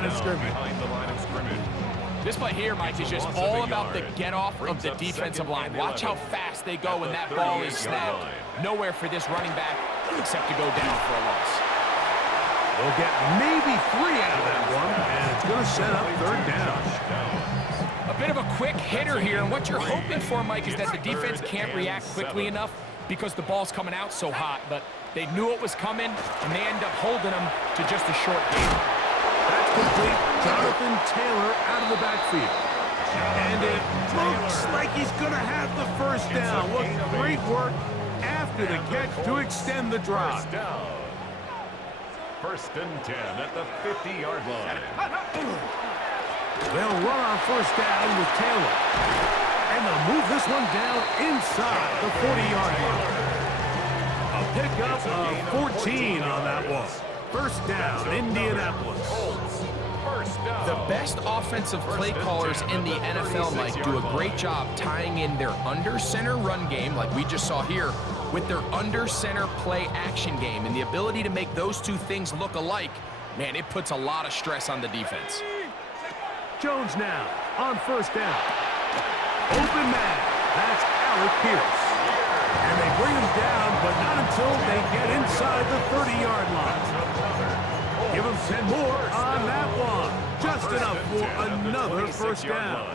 line of scrimmage. This play here, Mike, is just all about the get-off of the defensive line. Watch how fast they go when that ball is snapped. Nowhere for this running back except to go down for a loss. They'll get maybe 3 out of that one, and it's going to set up third down. A bit of a quick hitter here, and what you're hoping for, Mike, is that the defense can't react quickly enough because the ball's coming out so hot, but they knew it was coming, and they end up holding them to just a short game. That's complete. Jonathan Taylor out of the backfield. And it looks like he's going to have the first down. What great work after the catch to extend the drive. First and 10 at the 50-yard line. They'll run on first down with Taylor. And they'll move this one down inside the 40-yard line. A pickup of 14 on that one. First down, Indianapolis. The best offensive play callers in the NFL, Mike, do a great job tying in their under-center run game, like we just saw here, with their under-center play action game. And the ability to make those two things look alike, man, it puts a lot of stress on the defense. Jones now on first down. Open man. That's Alec Pierce. And they bring him down, but not until they get inside the 30-yard line. Give him 10 more on that one. Just enough for another first down.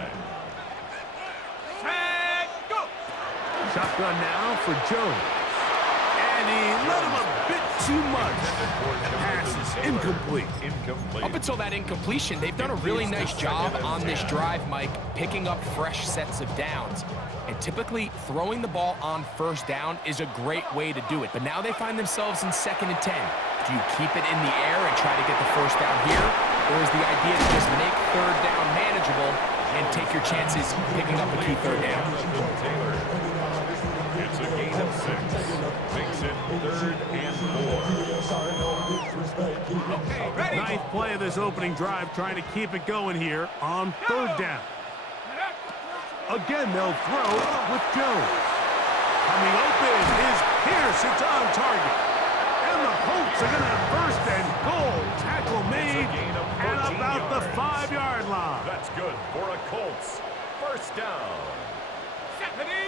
Shotgun now for Jones. And he let him a bit too much. Pass is incomplete. Up until that incompletion, they've done a really nice job on this drive, Mike, picking up fresh sets of downs. And typically, throwing the ball on first down is a great way to do it. But now they find themselves in 2nd and 10. Do you keep it in the air and try to get the first down here? Or is the idea to just make third down manageable and take your chances picking up a key third down? It's a gain of 6. Makes it 3rd and 4. Okay, ready. Ninth play of this opening drive, trying to keep it going here on third down. Again, they'll throw with Jones. Coming open is Pierce. It's on target. And the Colts are going to have first and goal. Tackle made at about the 5-yard line. That's good for a Colts. First down.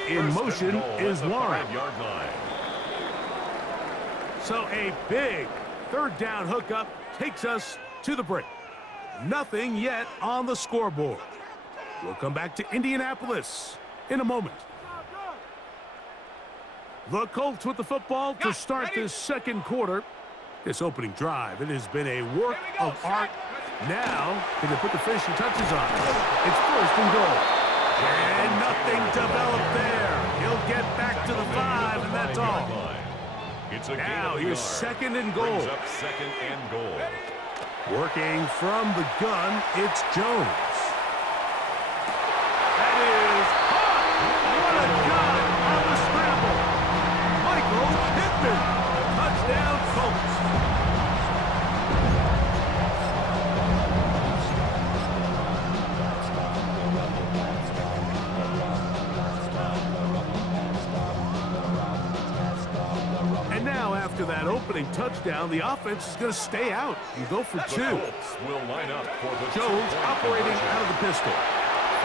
In motion is Warren. So a big third down hookup takes us to the break. Nothing yet on the scoreboard. We'll come back to Indianapolis in a moment. The Colts with the football to start this second quarter. This opening drive, it has been a work of art. Now, can they put the finishing touches on it? It's first and goal. And nothing developed there. He'll get back to the 5, and that's all. Now, here's 2nd and goal. Up 2nd and goal. Working from the gun, it's Jones. That is hot. What a job on the scramble. Michael Pittman. Touchdown, Colts. And now, after that opening touchdown, the offense is going to stay out and go for 2. The Colts will line up for the Jones operating out of the pistol.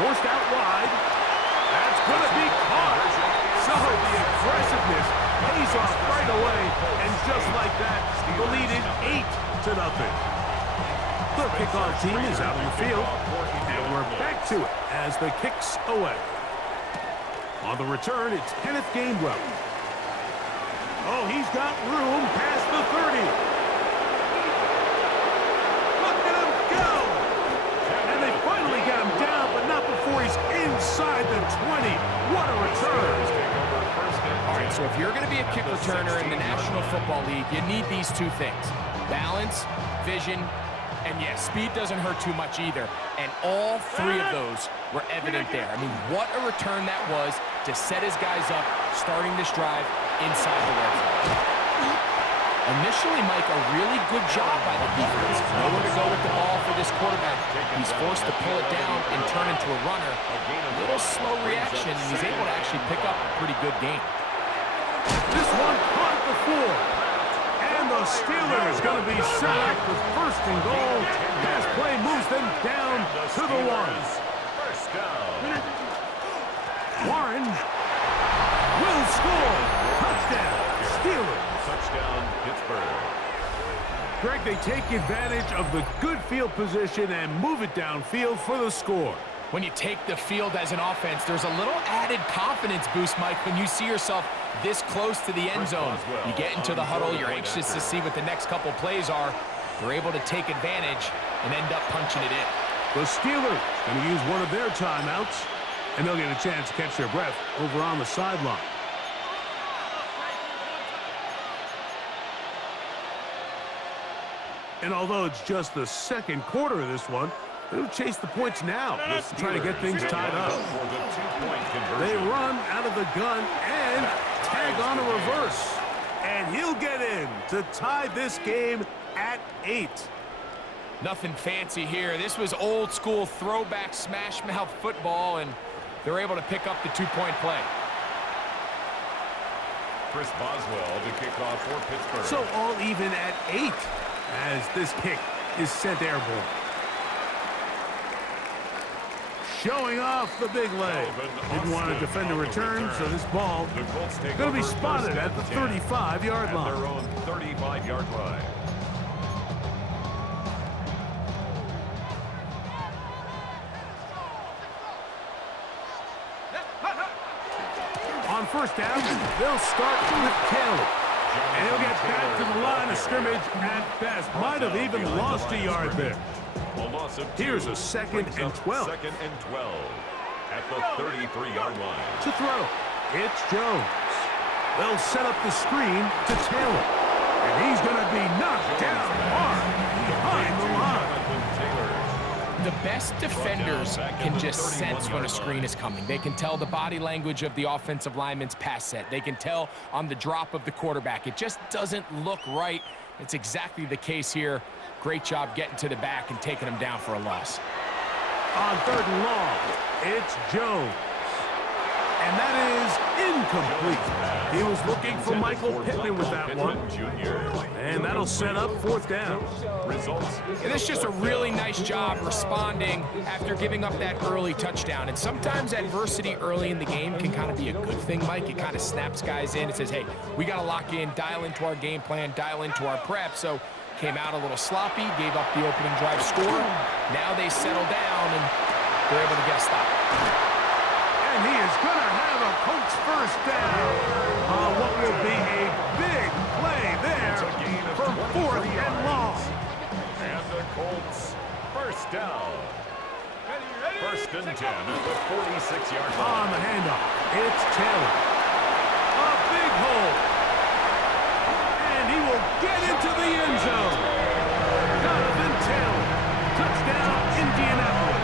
Forced out wide. That's going to be caught. So the aggressiveness pays off right away. And just like that, the lead is 8-0. The kickoff team is out on the field. And we're back to it as the kicks away. On the return, it's Kenneth Gainwell. Oh, he's got room past the 30. Look at him go. And they finally get him down, but not before he's inside the 20. What a return. All right, so if you're going to be a kick returner in the National Football League, you need these 2 things. Balance, vision, and yes, speed doesn't hurt too much either. And all 3 of those were evident there. I mean, what a return that was to set his guys up, starting this drive inside the red zone. Initially, Mike, a really good job by the defense. Nowhere to go with the ball for this quarterback. He's forced to pull it down and turn into a runner. A little slow reaction, and he's able to actually pick up a pretty good game. This one caught at the 4. And the Steelers going to be sacked with first and goal. As play moves wears them down to the 1. First down. Warren will score. Touchdown, Steelers. Touchdown, Pittsburgh. Greg, they take advantage of the good field position and move it downfield for the score. When you take the field as an offense, there's a little added confidence boost, Mike, when you see yourself this close to the end zone. You get into the huddle, you're anxious to see what the next couple plays are. They're able to take advantage and end up punching it in. The Steelers going to use one of their timeouts, and they'll get a chance to catch their breath over on the sideline. And although it's just the second quarter of this one, they'll chase the points now, trying to get things tied up. They run out of the gun and tag on a reverse. And he'll get in to tie this game at 8. Nothing fancy here. This was old school throwback smash mouth football, and they're able to pick up the 2-point play. Chris Boswell to kick off for Pittsburgh. So all even at 8 as this kick is sent airborne. Showing off the big leg. Didn't want to defend a return, so this ball going to be spotted at the 35-yard line. Their own 35-yard line. On first down, they'll start with Taylor. And he'll get back to the line of scrimmage at best. Might have even lost a yard there. Here's a 2nd and 12. 2nd and 12 at the 33-yard line. To throw, it's Jones. They'll set up the screen to Taylor. And he's going to be knocked down hard behind the line. The best defenders can just sense when a screen is coming. They can tell the body language of the offensive lineman's pass set. They can tell on the drop of the quarterback. It just doesn't look right. It's exactly the case here. Great job getting to the back and taking him down for a loss. On 3rd and long, it's Jones. And that is incomplete. He was looking for Michael Pittman with that one. And that'll set up 4th down. And it's just a really nice job responding after giving up that early touchdown. And sometimes adversity early in the game can kind of be a good thing, Mike. It kind of snaps guys in and says, hey, we got to lock in, dial into our game plan, dial into our prep. So came out a little sloppy, gave up the opening drive score. Now they settle down and they're able to get a stop. And he is going to have a Colts first down on what will be a big play there for 4th and long. And the Colts first down. 1st and 10 at the 46-yard line. On the handoff, it's Taylor. A big hole. And he will get into the end zone. Jonathan Taylor. Touchdown, Indianapolis.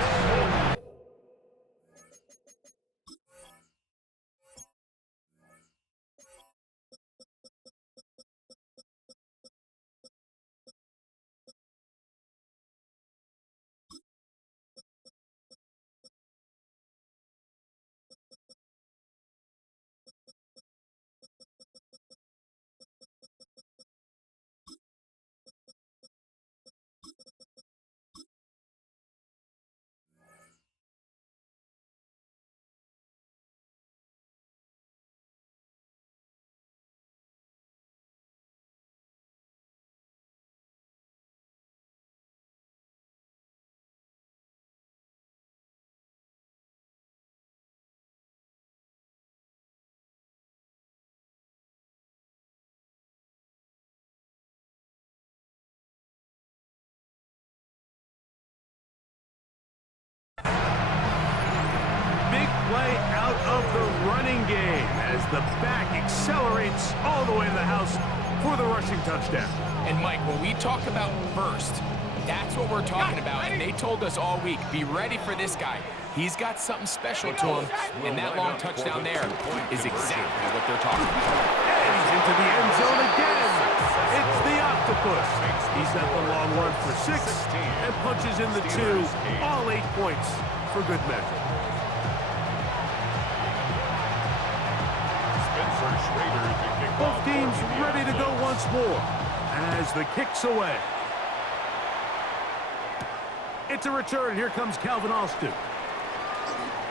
Play out of the running game as the back accelerates all the way to the house for the rushing touchdown. And Mike, when we talk about burst, that's what we're talking about. And they told us all week, be ready for this guy. He's got something special to him, and that long touchdown there is exactly what they're talking about. And he's into the end zone again. It's the Octopus. He's got the long run for 6 and punches in the 2, all 8 points for good measure. Both teams ready to go once more as the kick's away. It's a return. Here comes Calvin Austin.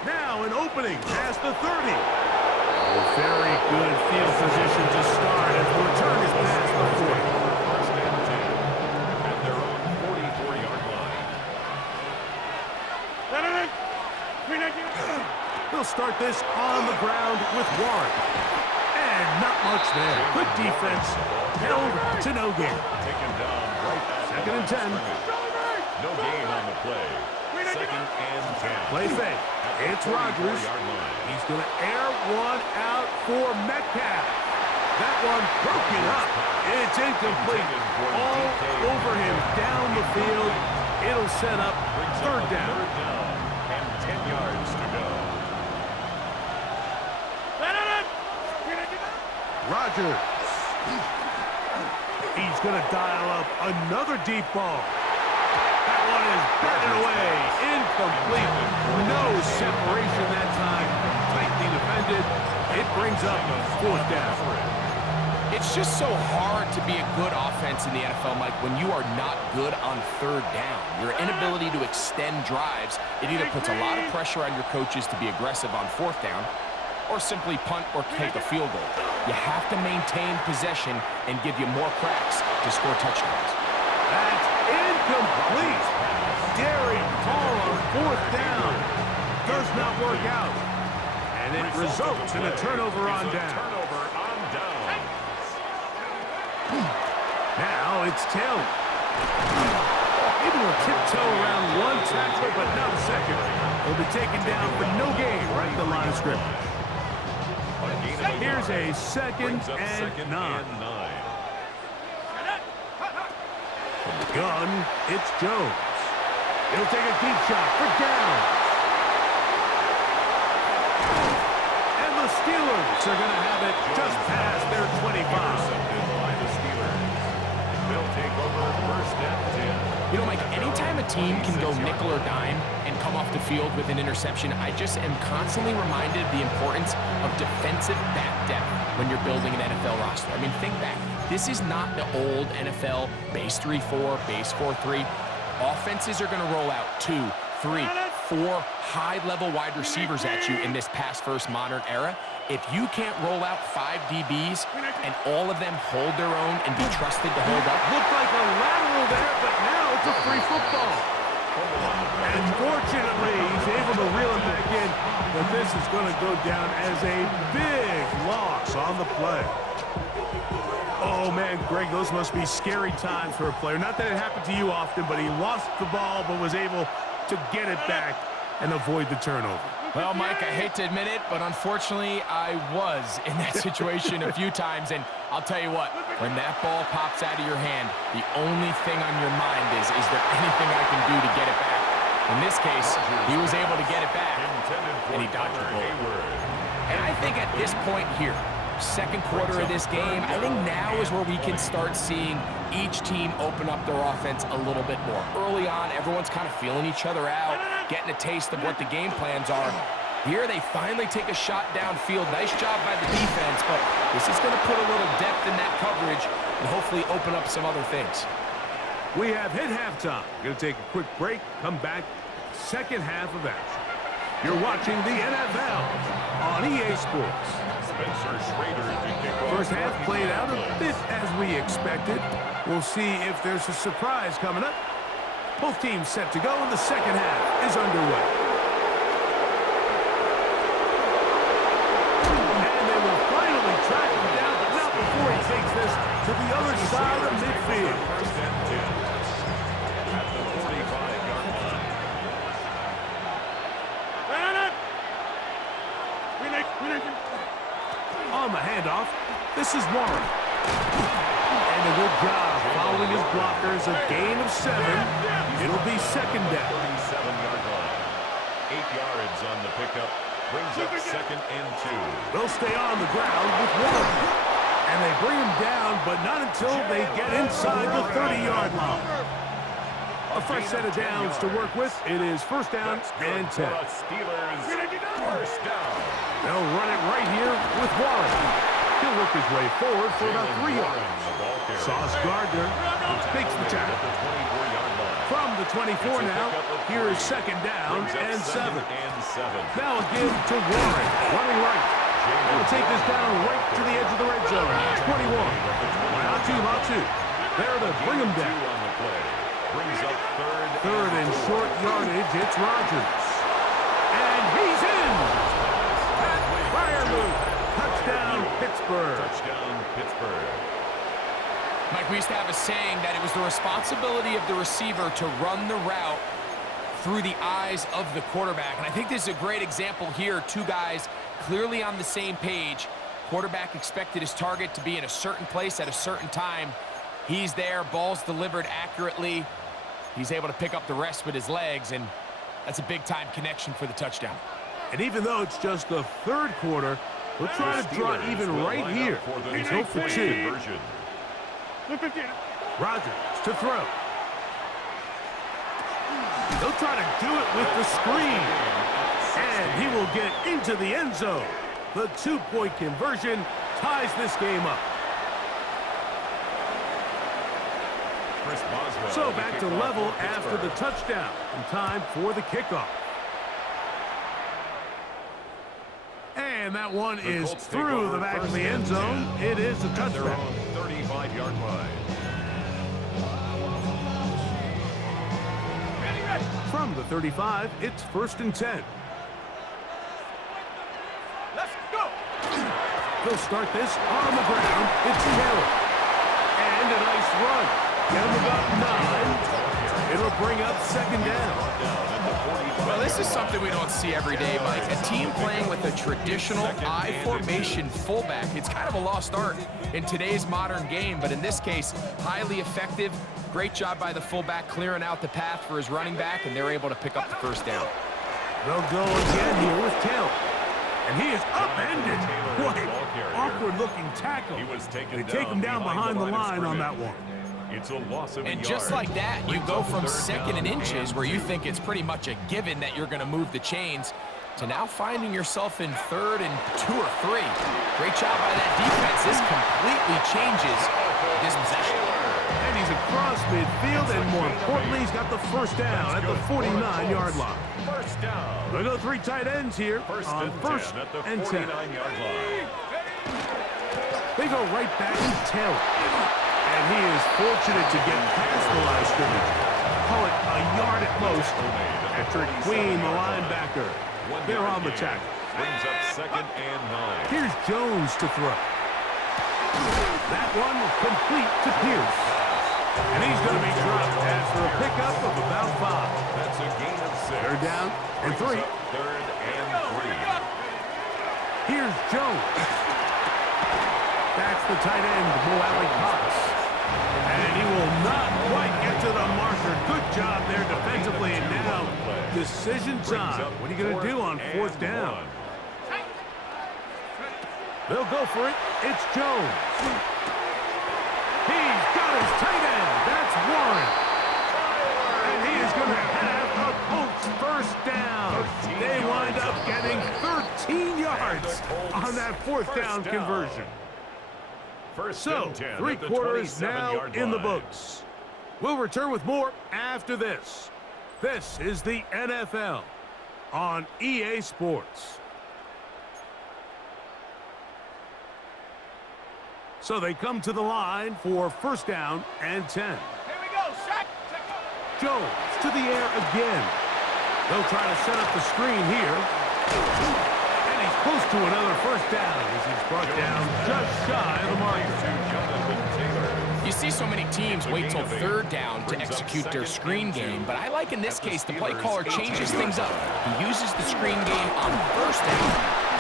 Now an opening past the 30. Oh, very good field position to start as the return is past the 40. First and 10 at their own 44-yard line. He'll start this on the ground with Warren. And not much there. Good defense. Held to no gain. Taken down right at Second and 10. No gain on the play. Second and 10. Play fake. It's Rodgers. He's going to air one out for Metcalf. That one broken up. It's incomplete. All over him down the field. It'll set up third down. And 10 yards to go. Rodgers. He's going to dial up another deep ball. That one is batted away. Incomplete. No separation that time. Tightly defended. It brings up fourth down. It's just so hard to be a good offense in the NFL, Mike, when you are not good on third down. Your inability to extend drives, it either puts a lot of pressure on your coaches to be aggressive on fourth down or simply punt or kick a field goal. You have to maintain possession and give you more cracks to score touchdowns. That's incomplete. Daring call on fourth down. Does not work out. And it results in a turnover on down. Now it's Taylor. Able to tiptoe around one tackler, but not a second. He'll be taken down for no gain right at the line of scrimmage. Here's a second and 9. From the gun, it's Jones. He'll take a deep shot for down. And the Steelers are going to have it just past their 25. They'll take over first and 10. You know, Mike, anytime a team can go nickel or dime and come off the field with an interception, I just am constantly reminded of the importance of defensive back depth when you're building an NFL roster. I mean, think back. This is not the old NFL base 3-4, base 4-3. Offenses are going to roll out 2, 3, 4 high-level wide receivers at you in this pass-first modern era. If you can't roll out 5 DBs and all of them hold their own and be trusted to hold up. Looked like a lateral there, but now it's a free football. And fortunately, he's able to reel it back in, but this is going to go down as a big loss on the play. Oh, man, Greg, those must be scary times for a player. Not that it happened to you often, but he lost the ball but was able to get it back and avoid the turnover. Well, Mike, I hate to admit it, but unfortunately, I was in that situation a few times, and I'll tell you what, when that ball pops out of your hand, the only thing on your mind is there anything I can do to get it back? In this case, he was able to get it back, and he dodged the bullet. And I think at this point here, second quarter of this game, I think now is where we can start seeing each team open up their offense a little bit more. Early on, everyone's kind of feeling each other out, getting a taste of what the game plans are. Here, they finally take a shot downfield. Nice job by the defense, but this is going to put a little depth in that coverage and hopefully open up some other things. We have hit halftime. We're going to take a quick break, come back, second half of action. You're watching the NFL on EA Sports. First half played out a bit as we expected. We'll see if there's a surprise coming up. Both teams set to go, and the second half is underway. And they will finally track him down, but not before he takes this to the other side of midfield. First and 10 at the 45-yard line. On the handoff, this is Warren. And a good job following his blockers, a gain of 7. It'll be second down. 37-yard line. 8 yards on the pickup. Brings up second and 2. They'll stay on the ground with Warren. And they bring him down, but not until they get inside the 30-yard line. A fresh set of downs to work with. It is first down and 10. Steelers first down. They'll run it right here with Warren. He'll work his way forward for about 3 yards. Sauce Gardner takes the tackle. At the 24-yard line. From the 24 now, here is second down and 7. Now a give to Warren, running right. They'll take this down right to the edge of the red zone. 21. Latu. There to bring him down. Brings up Third and short yardage. It's Rodgers. And he's in. Pat Freiermuth. Touchdown, Pittsburgh. Touchdown, Pittsburgh. Mike, we used to have a saying that it was the responsibility of the receiver to run the route through the eyes of the quarterback. And I think this is a great example here. Two guys clearly on the same page. Quarterback expected his target to be in a certain place at a certain time. He's there, ball's delivered accurately. He's able to pick up the rest with his legs, and that's a big-time connection for the touchdown. And even though it's just the third quarter, we'll try to draw even right here and go for 2. Rodgers to throw. They'll try to do it with the screen. And he will get into the end zone. The 2-point conversion ties this game up. So back to level after the touchdown. And time for the kickoff. And that one is through the back of the end zone. It is a touchdown. 35-yard line. From the 35, it's 1st and 10. Let's go. They'll start this on the ground. It's Taylor. And a nice run. Get him about 9. It'll bring up second down. Well, this is something we don't see every day, Mike. A team playing with a traditional I formation fullback. It's kind of a lost art in today's modern game, but in this case, highly effective. Great job by the fullback clearing out the path for his running back, and they're able to pick up the first down. They'll go again here with Taylor. And he is upended. What an awkward-looking tackle. They take him down behind the line on that one. It's a loss of a And yard. just like that, you go from second and inches, where you think it's pretty much a given that you're going to move the chains, to now finding yourself in 3rd and 2 or 3. Great job by that defense. This completely changes this possession. And he's across midfield, and more importantly, he's got the first down at the 49-yard line. First down. They'll go 3 tight ends here on 1st and 10. 49-yard line. They go right back to Taylor. And he is fortunate to get past the line of scrimmage. Call it a yard at most. Patrick Queen, the linebacker. They're on the tackle. Brings up second and 9. Here's Jones to throw. That one complete to Pierce. And he's going to be dropped after a pickup of about 5. That's a gain of 6. They're down and 3. Third and 3. Here's Jones. That's the tight end, Mo Alley-Cox. And he will not quite get to the marker. Good job there defensively. And now, decision time. What are you going to do on 4th down? They'll go for it. It's Jones. He's got his tight end. That's Warren. And he is going to have a Colts first down. They wind up getting 13 yards on that 4th down conversion. So, 3 quarters now in the books. We'll return with more after this. This is the NFL on EA Sports. So they come to the line for 1st down and 10. Here we go, Shaq. Jones to the air again. They'll try to set up the screen here. And he's close to another 1st down as he's brought down just shy of the marker. You see so many teams wait till 3rd down to execute their screen game, but I like in this case the play caller changes things up. He uses the screen game on 1st down,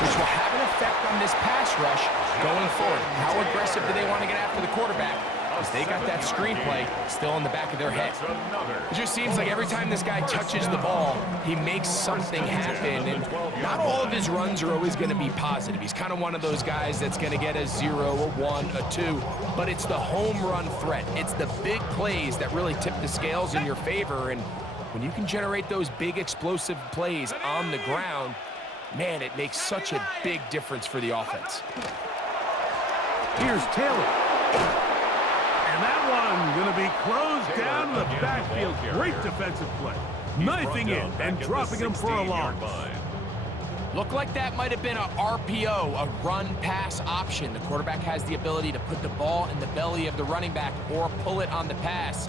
which will have an effect on this pass rush going forward. How aggressive do they want to get after the quarterback? Because they got that screenplay still in the back of their head. It just seems like every time this guy touches the ball, he makes something happen. And not all of his runs are always going to be positive. He's kind of one of those guys that's going to get a 0, a 1, a 2. But it's the home run threat. It's the big plays that really tip the scales in your favor. And when you can generate those big explosive plays on the ground, man, it makes such a big difference for the offense. Here's Taylor. And that one going to be closed down in the backfield. Great defensive play. Knifing in and dropping him for a loss. Looked like that might have been a RPO, a run-pass option. The quarterback has the ability to put the ball in the belly of the running back or pull it on the pass.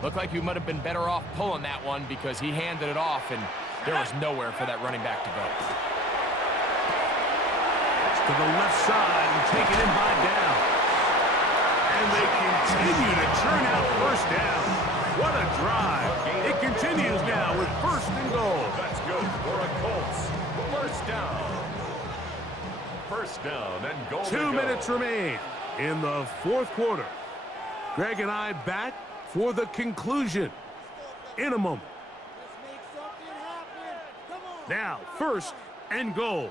Looked like you might have been better off pulling that one because he handed it off, and there was nowhere for that running back to go. To the left side and taken in by down. And they continue to churn out first down. What a drive. It continues now with 1st and goal. That's good for a Colts. First down. First down and goal. 2 minutes remain in the 4th quarter. Greg and I back for the conclusion in a moment. Now, 1st and goal.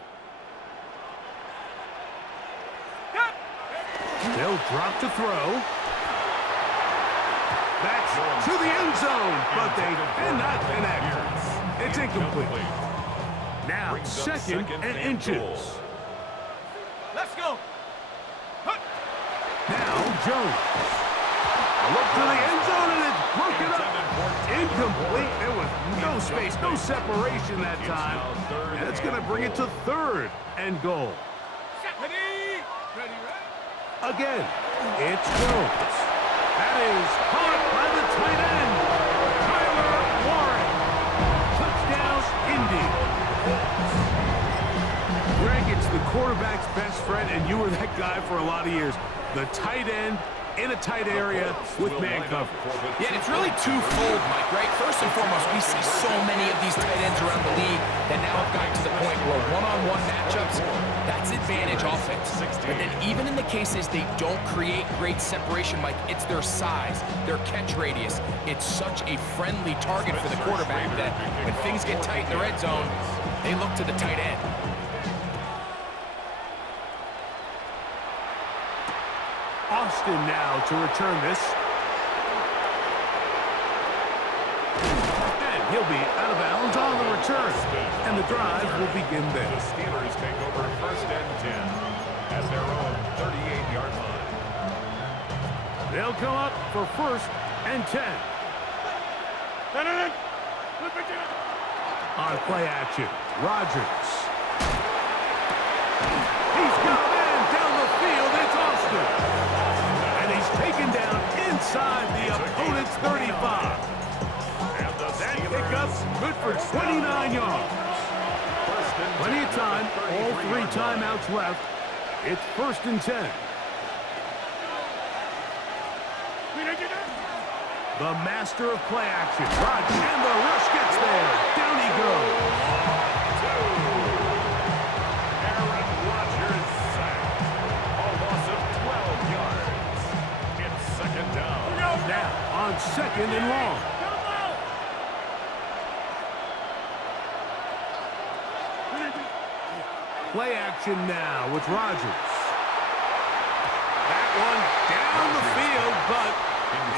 They'll drop to throw. That's to the end zone, but they cannot connect. It's incomplete. Now, 2nd and inches. Let's go. Now, Jones. A look to the end zone, and it's broken up. Incomplete. There was no space, no separation that time. And it's going to bring it to 3rd and goal. Again, it's Jones. That is caught by the tight end, Tyler Warren. Touchdown, Indy. Greg, it's the quarterback's best friend, and you were that guy for a lot of years. The tight end in a tight area with man coverage. Yeah, and it's really twofold, Mike, right? First and foremost, we see so many of these tight ends around the league that now have gotten to the point where one-on-one matchups, that's advantage offense. But then even in the cases they don't create great separation, Mike, it's their size, their catch radius. It's such a friendly target for the quarterback that when things get tight in the red zone, they look to the tight end. Austin now to return this. And he'll be out of bounds on the return. And the drive will begin there. The Steelers take over 1st and 10 at their own 38-yard line. They'll come up for 1st and 10. On play action, Rodgers. He's got a man down the field. It's Austin. And he's taken down inside the opponent's 35. That pickup's good for 29 yards. Plenty of time, all 3 timeouts left. It's 1st and 10. The master of play action, Rodgers, and the rush gets there. Down he goes. Aaron Rodgers sacked. A loss of 12 yards. It's 2nd down. Now on 2nd and long. Play action now with Rodgers. That one down the field, but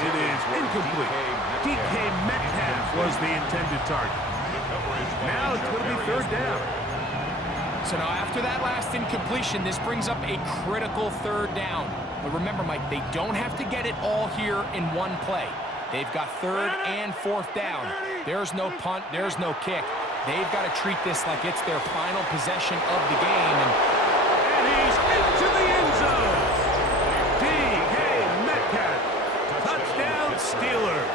it is incomplete. DK Metcalf was the intended target. Now it's going to be 3rd down. So now after that last incompletion, this brings up a critical 3rd down. But remember, Mike, they don't have to get it all here in one play. They've got 3rd and 4th down. There's no punt, there's no kick. They've got to treat this like it's their final possession of the game. And he's into the end zone. DK Metcalf. Touchdown, Steelers.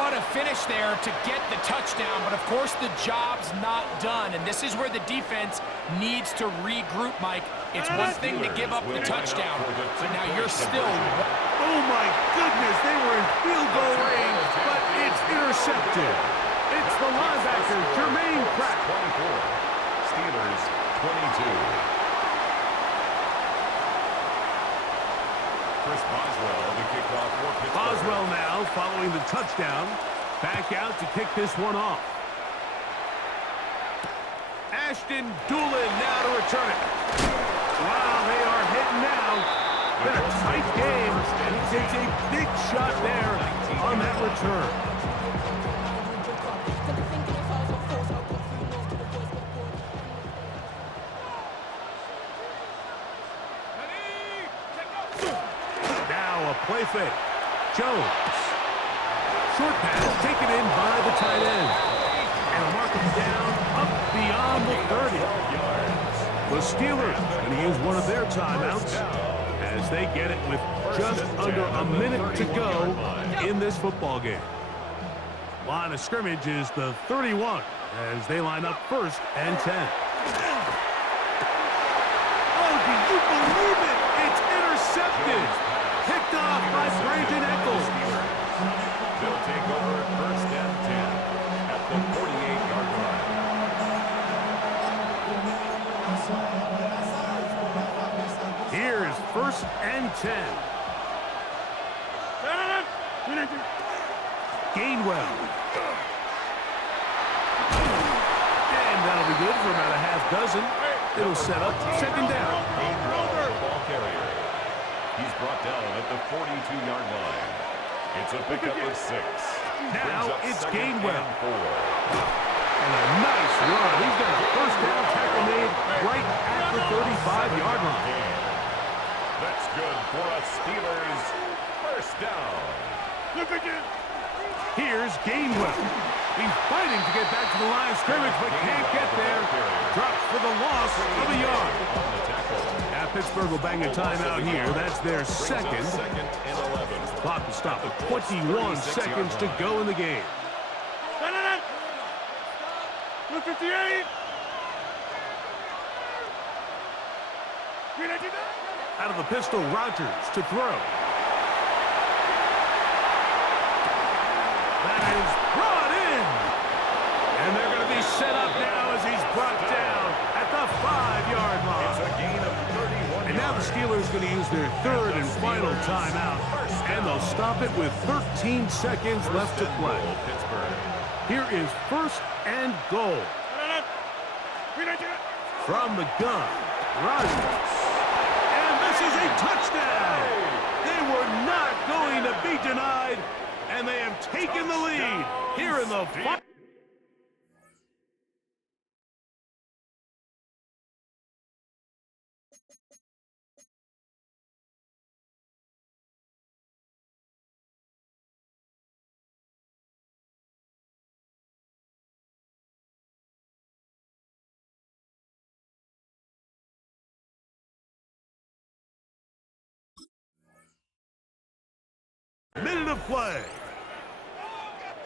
What a finish there to get the touchdown, but of course the job's not done, and this is where the defense needs to regroup, Mike. It's one thing to give up the touchdown, but now you're still... Oh my goodness, they were in field goal range, but it's intercepted. It's the linebacker, Jermaine Pratt. 24. Steelers 22. Chris Boswell, the kickoff for Pittsburgh. Boswell now following the touchdown. Back out to kick this one off. Ashton Doolin now to return it. Wow, they are hitting now. Been a tight game, and he takes a big shot there on that return. fake. Jones. Short pass taken in by the tight end. And a mark him down up beyond the 30. The Steelers going to use one of their timeouts as they get it with just under a minute to go in this football game. Line of scrimmage is the 31 as they line up 1st and 10. Oh, do you believe it? It's intercepted. Picked off by Brandon Echols. They'll take over 1st and 10 at the 48-yard line. Here's 1st and 10. Gainwell. And that'll be good for about a half dozen. It'll set up 2nd down. Ball carrier. He's brought down at the 42-yard line. It's a pickup of 6. Now it's Gainwell. And a nice run. He's got a 1st down tackle made right at the 35-yard line. That's good for a Steelers 1st down. Here's Gainwell. He's fighting to get back to the line of scrimmage, but can't get there. Dropped for the loss of a yard. Now Pittsburgh will bang a timeout here. That's their 2nd. 2nd and 11. Clock will stop with 21 seconds to go in the game. 58. Out of the pistol, Rodgers to throw. That is brought in. And they're going to be set up now as he's brought down at the 5-yard It's line. a gain of 31 And now the Steelers are going to use their 3rd and final timeout. And they'll stop it with 13 seconds left to play. Here is 1st and goal. From the gun, Rodgers. And this is a touchdown. They were not going to be denied. And they have taken the lead here in the final. Minute of play.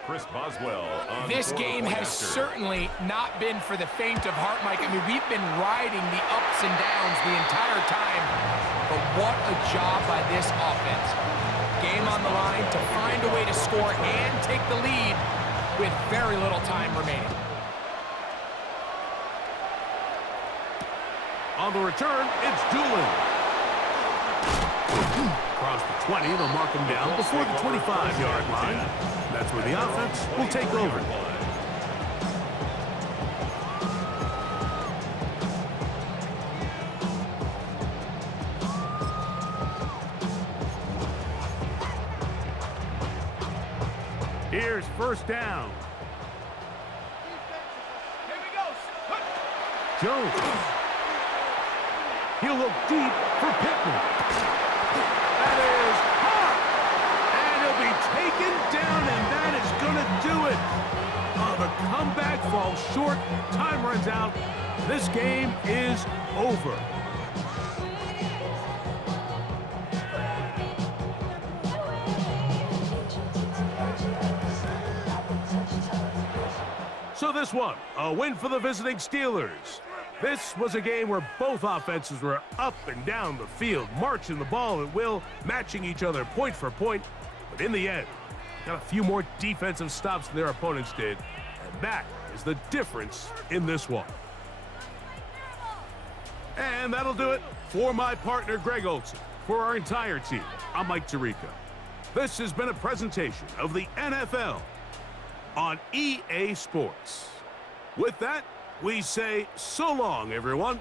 Chris Boswell. This game has certainly not been for the faint of heart, Mike. I mean, we've been riding the ups and downs the entire time, but what a job by this offense. Game on the line to find a way to score and take the lead with very little time remaining. On the return, it's Doolin. Across the 20, they'll mark him down before the 25-yard line. That's where the offense will take over. Here's 1st down. Here we go. Jones. He'll look deep for Pittman. That is hot. And he'll be taken down, and that is going to do it. Oh, the comeback falls short. Time runs out. This game is over. So this one, a win for the visiting Steelers. This was a game where both offenses were up and down the field, marching the ball at will, matching each other point for point. But in the end, got a few more defensive stops than their opponents did. And that is the difference in this one. And that'll do it for my partner, Greg Olsen. For our entire team, I'm Mike Tirico. This has been a presentation of the NFL on EA Sports. With that, we say so long, everyone.